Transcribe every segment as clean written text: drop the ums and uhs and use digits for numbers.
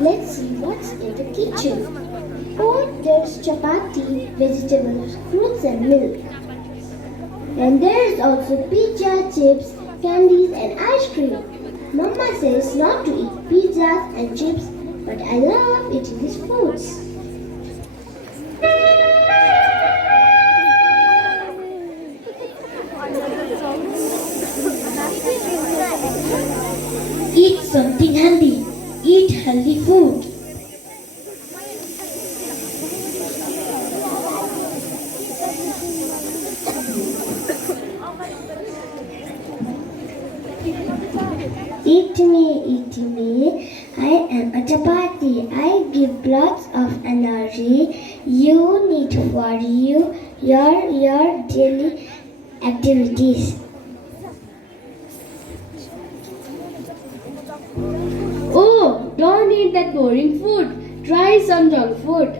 Let's see what's in the kitchen. Oh, there's chapati, vegetables, fruits and milk. And there's also pizza, chips, candies and ice cream. Mama says not to eat pizzas and chips, but I love eating these foods. Eat something healthy. Eat healthy food. Eat me, eat me. I am a chapati. I give lots of energy. You need for your daily activities. Oh, don't eat that boring food. Try some junk food.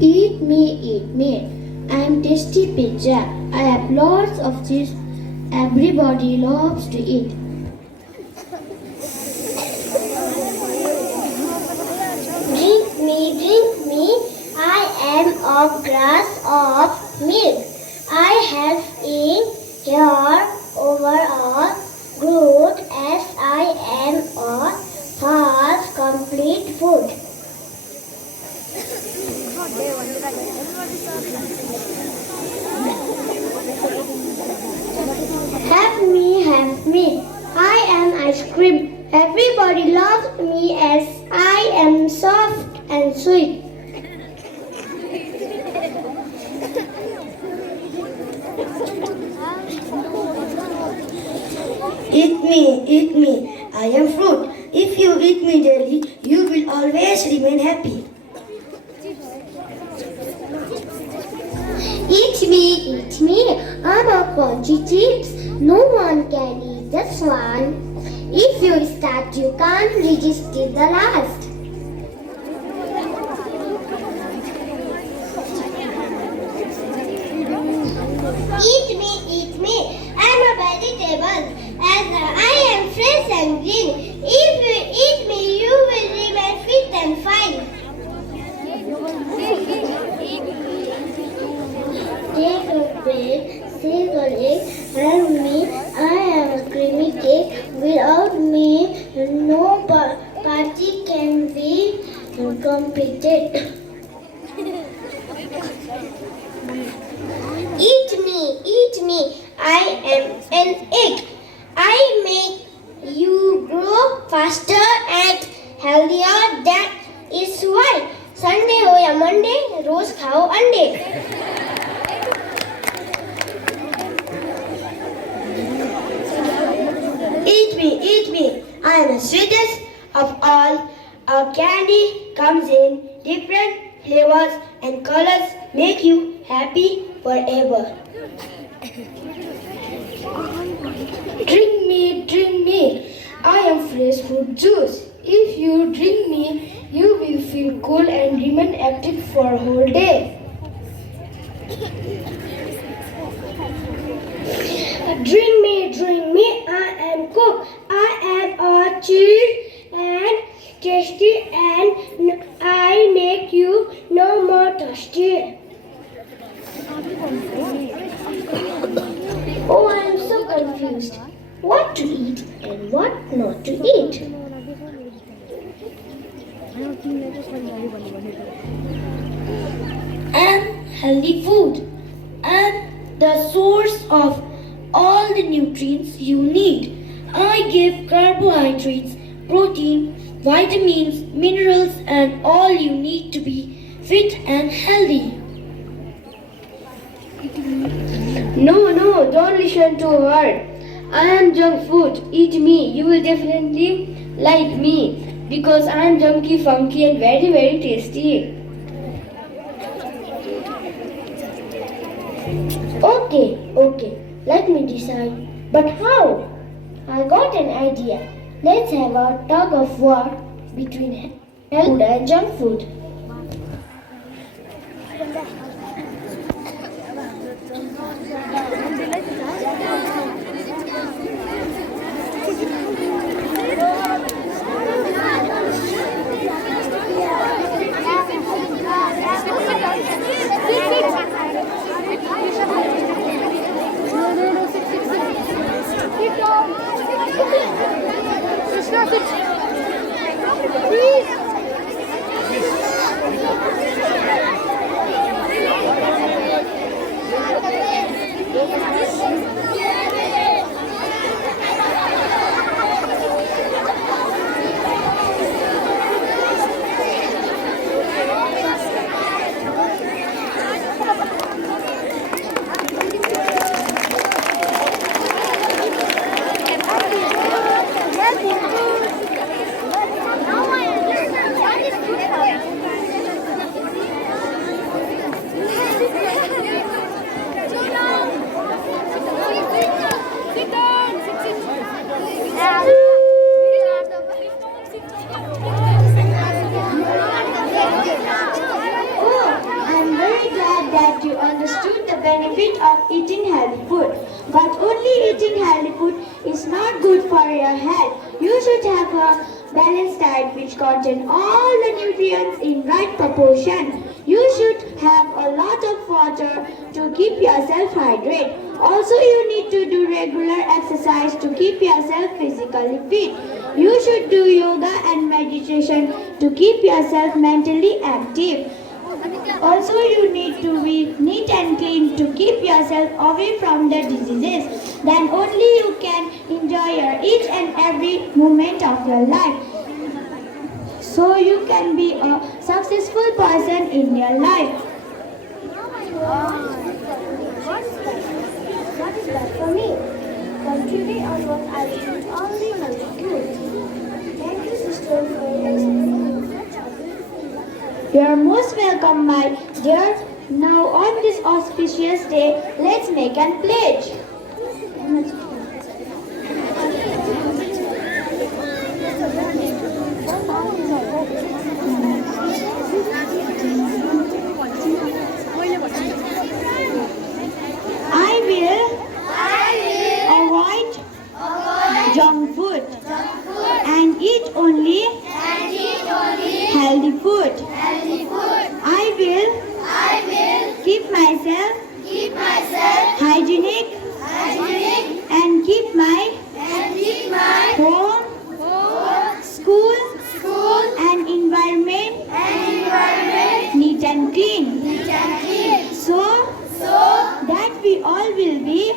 Eat me, eat me. I am tasty pizza. I have lots of cheese. Everybody loves to eat. Drink me, drink me. I am a glass of milk. I have in here overall growth as I am a fast complete food. Have me, have me. I am ice cream. Everybody loves me as I am soft and sweet. Eat me, eat me. I am fruit. If you eat me daily, you will always remain happy. Eat me, eat me. I'm a crunchy chips. No one can eat this one. If you start, you can't resist till the last. Eat me, eat me. I'm a vegetable. As I am fresh and green. If you eat me, you will remain fit and fine. Take a bread, take an egg, have me. I am a creamy cake. Without me, no party can be completed. Eat me. I am an egg. I make you grow faster and healthier. That is why Sunday हो या Monday, रोज खाओ अंडे. Eat me. I am the sweetest of all. Our candy comes in different flavors and colors, make you happy forever. Drink me. I am fresh fruit juice. If you drink me, you will feel cool and remain active for a whole day. Drink me. I am cook. I am a cheese and tasty, and I make you no more thirsty. Oh, I am so confused. What to eat and what not to eat? And healthy food and the source of all the nutrients you need. I give carbohydrates, protein, vitamins, minerals and all you need to be fit and healthy. No, don't listen to her. I am junk food. Eat me. You will definitely like me because I am junky, funky and very, very tasty. Okay. Let me decide. But how? I got an idea. Let's have a tug of war between health food and junk food. Oh, I'm very glad that you understood the benefit of eating healthy food. But only eating healthy food is not good for your health. You should have a balanced diet which contains all the nutrients in right proportion. You should have a lot of water to keep yourself hydrated. Also, you need to do regular exercise to keep yourself physically fit. You should do yoga and meditation to keep yourself mentally active. Also, you need to be neat and clean to keep yourself away from the diseases. Then only you can enjoy your each and every moment of your life. So you can be a successful person in your life. That is bad for me. From today onwards, I will eat only healthy food. Thank you, sister, for explaining such a beautiful. You are most welcome, my dear. Now, on this auspicious day, let's make a pledge. Avoid junk food and eat only healthy food. I will keep myself hygienic and keep my home, school and environment neat and clean. So that we all will be